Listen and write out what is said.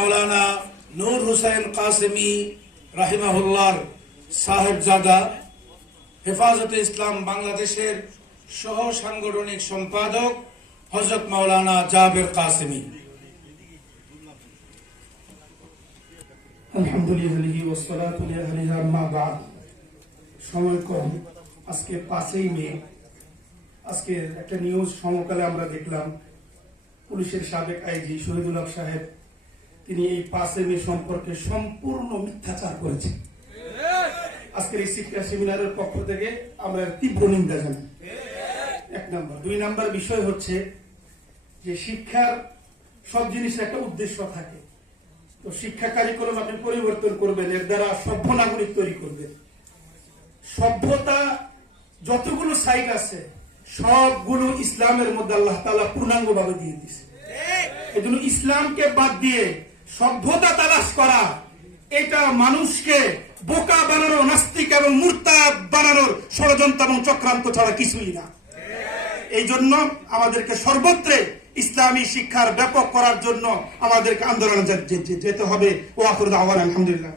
মাওলানা নূর হুসাইন কাসেমি রাহিমাহুল্লাহর সাহেবজাদা হেফাজতে ইসলাম বাংলাদেশের সহ সাংগঠনিক সম্পাদক হযরত মাওলানা জাবের কাসেমি। আলহামদুলিল্লাহ ওয়াসসালাতু আলা আম্মা বা'দ। সময় কম, আজকে 5ই মে। আজকে একটা নিউজ সমকালে আমরা দেখলাম পুলিশের সাবেক আইজি শহীদুল হক সাহেব তিনি এই 5ই মে সম্পর্কে সম্পূর্ণ মিথ্যাচার করেছেন। আজকের এই শিক্ষা সেমিনারের পক্ষ থেকে আমরা তীব্র নিন্দা জানাই। 1 নম্বর। 2 নম্বর বিষয় হচ্ছে যে শিক্ষার সব জিনিসের একটা উদ্দেশ্য থাকে। তো শিক্ষা কারিকুলাম আপনি পরিবর্তন করবেন, এর দ্বারা সভ্য নাগরিক তৈরি করবেন। সভ্যতা যতগুলো সাইট আছে সবগুলো ইসলামের মধ্যে আল্লাহ তাআলা পূর্ণাঙ্গ ভাবে দিয়ে দিয়েছে। এই জন্য ইসলামকে বাদ দিয়ে সভ্যতা তালাশ করা এটা মানুষকে বোকা বানানো, নাস্তিক এবং মুরতাদ বানানোর ষড়যন্ত্র এবং চক্রান্ত ছাড়া কিছুই না। এই জন্য আমাদেরকে সর্বত্রে ইসলামী শিক্ষার ব্যাপক করার জন্য আমাদেরকে আন্দোলনে যেতে হবে। ওয়া আখিরু দাওয়ানা আলহামদুলিল্লাহ।